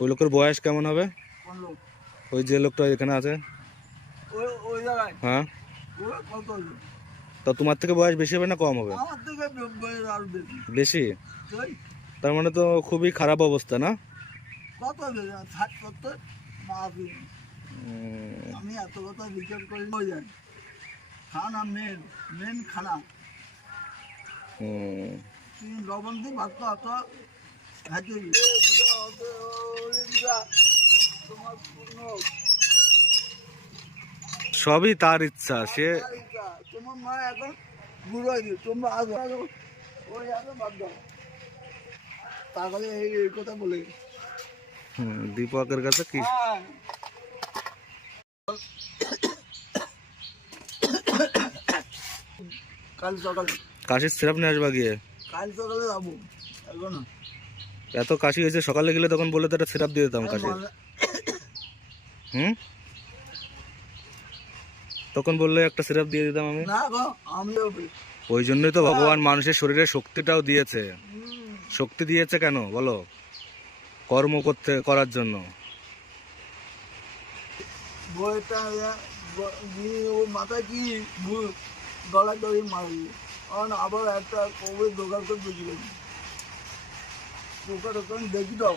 ওই লোকের বয়স কেমন হবে? ওই যে লোকটা এখানে আছে? ওই ওই হ্যাঁ। তা তোমার থেকে বয়স বেশি হবে না কম হবে? বেশি। তার মানে তো খুবই খারাপ অবস্থা না? আমি এত কথা বিচার করি খানা মেন মেন খানা। লবণ দিয়ে ভাত পূর্ণ সবই তার ইচ্ছা সে। তোমার মা এখন বুড়ো হয়েছে তোমরা আগে আগে ওই আগে বাদ দাও তাহলে এই কথা বলে দীপকের কাছে কি? কাল সকালে। কাশির সিরাপ নিয়ে আসবা গিয়ে? কাল সকালে যাব। এখন এত কাশি হয়েছে সকালে গেলে তখন বলে তো একটা সিরাপ দিয়ে দিতাম কাশির। হুম? তখন বললে একটা সিরাপ দিয়ে দিতাম আমি। ওই জন্যই তো ভগবান মানুষের শরীরে শক্তিটাও দিয়েছে। শক্তি দিয়েছে কেন বলো? কর্ম করতে করার জন্য। মাথায় কি গলা আবার একটা দোকান করে বুঝবে দোকান দোকান দেখি দাও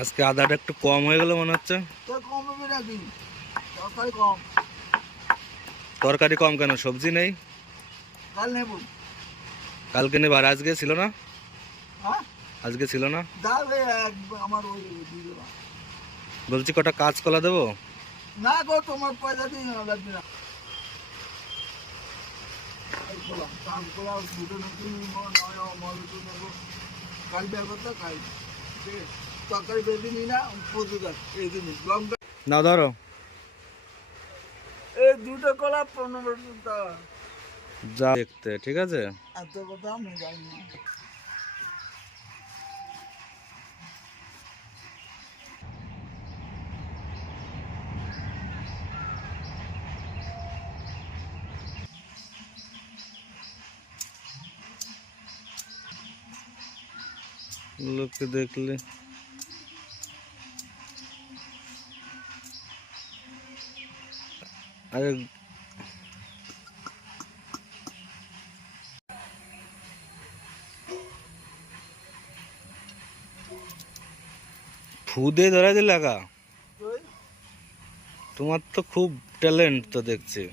আজকে আদাটা একটু কম হয়ে গেল মনে হচ্ছে। তরকারি কম। তরকারি কম কেন? সবজি নেই? কাল নেব। কালকে নেবার আজকে ছিল না? হ্যাঁ? আজকে ছিল না? বলছি কটা কাজ কাঁচকলা দেবো? না গো তোমার পয়সা দিয়ে লাগবে না? তরকারি না প্রচুর এই দিন লঙ্কা। না ধরো। এই দুটো কলা পনেরো টাকা। যা দেখতে ঠিক আছে? এত কথা আমি জানি না। লোককে দেখলে আরে ফুদে ধরা দিলে একা ওই তোমার তো খুব ট্যালেন্ট তো দেখছি